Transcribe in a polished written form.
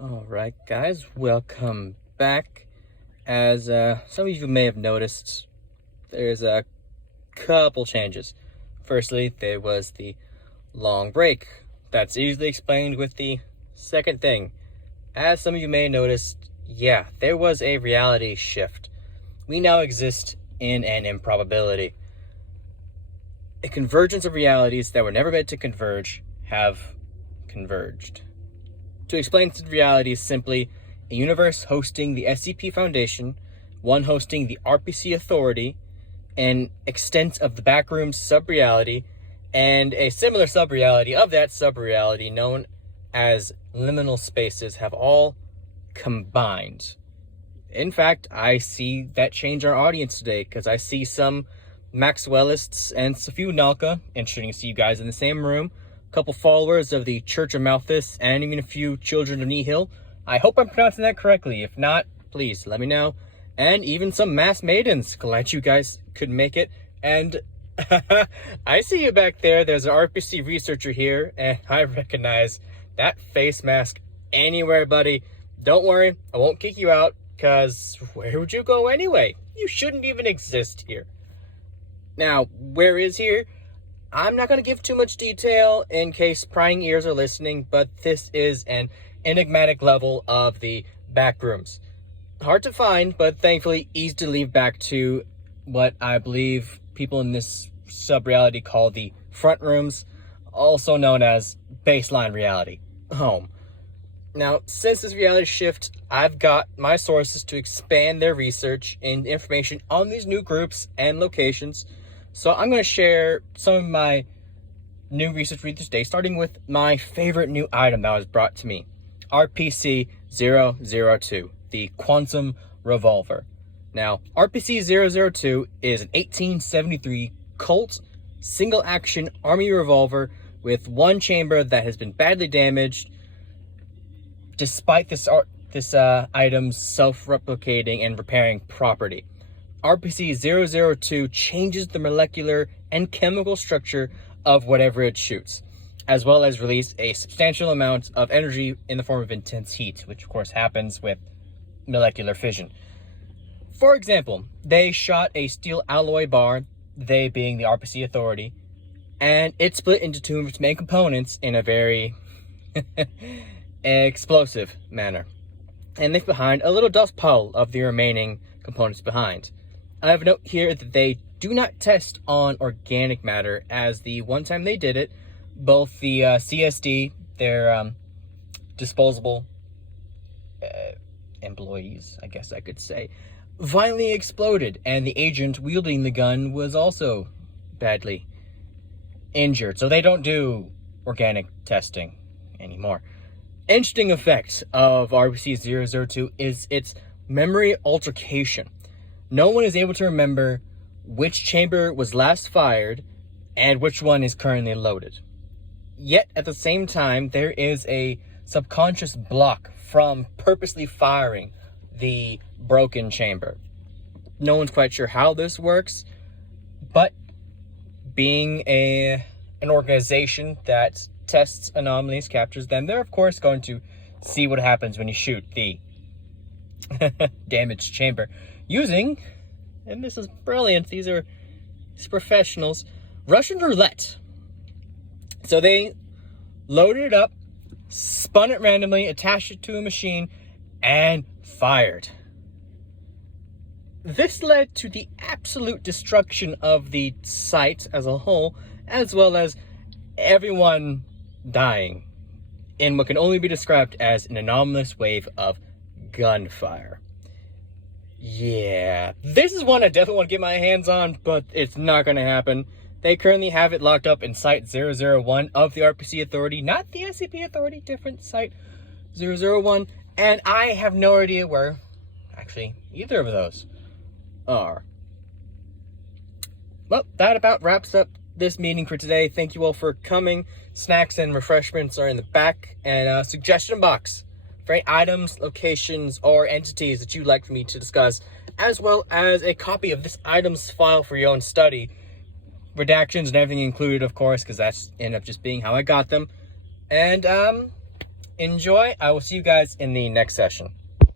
Alright guys, welcome back. As some of you may have noticed, there's a couple changes. Firstly, there was the long break. That's easily explained with the second thing. As some of you may have noticed, yeah, there was a reality shift. We now exist in an improbability. A convergence of realities that were never meant to converge have converged. To explain the reality is simply a universe hosting the SCP Foundation, one hosting the RPC Authority, an extent of the Backrooms sub-reality, and a similar sub-reality of that sub-reality known as liminal spaces have all combined. In fact, I see that change our audience today because I see some Maxwellists and a few Nalka, interesting to see you guys in the same room, couple followers of the Church of Malthus, and even a few children of Nihil. I hope I'm pronouncing that correctly. If not, please let me know. And even some mass maidens. Glad you guys could make it. And I see you back there. There's an RPC researcher here, and I recognize that face mask anywhere, buddy. Don't worry, I won't kick you out, because where would you go anyway? You shouldn't even exist here. Now, where is here? I'm not going to give too much detail in case prying ears are listening, but this is an enigmatic level of the backrooms. Hard to find, but thankfully easy to leave back to what I believe people in this sub-reality call the front rooms, also known as baseline reality, home. Now, since this reality shift, I've got my sources to expand their research and information on these new groups and locations. So I'm going to share some of my new research for this day, starting with my favorite new item that was brought to me, RPC-002, the Quantum Revolver. Now, RPC-002 is an 1873 Colt single-action army revolver with one chamber that has been badly damaged, despite this item's self-replicating and repairing property. RPC-002 changes the molecular and chemical structure of whatever it shoots, as well as release a substantial amount of energy in the form of intense heat, which of course happens with molecular fission. For example, they shot a steel alloy bar, they being the RPC Authority, and it split into two of its main components in a very explosive manner, and left behind a little dust pile of the remaining components behind. I have a note here that they do not test on organic matter, as the one time they did it, both the CSD, their disposable employees, I guess I could say, violently exploded, and the agent wielding the gun was also badly injured. So they don't do organic testing anymore. Interesting effect of RPC-002 is its memory altercation. No one is able to remember which chamber was last fired and which one is currently loaded. Yet, at the same time, there is a subconscious block from purposely firing the broken chamber. No one's quite sure how this works, but being an organization that tests anomalies, captures them, they're of course going to see what happens when you shoot the damaged chamber using, and this is brilliant, these professionals, Russian roulette. So they loaded it up, spun it randomly, attached it to a machine, and fired. This led to the absolute destruction of the site as a whole, as well as everyone dying in what can only be described as an anomalous wave of gunfire. Yeah, this is one I definitely want to get my hands on, but it's not going to happen. They currently have it locked up in Site 001 of the RPC Authority, not the SCP Authority, different Site 001, and I have no idea where, actually, either of those are. Well, that about wraps up this meeting for today. Thank you all for coming. Snacks and refreshments are in the back, and a suggestion box for any items, locations, or entities that you'd like for me to discuss, as well as a copy of this items file for your own study. Redactions and everything included, of course, because that's ended up just being how I got them. And enjoy. I will see you guys in the next session.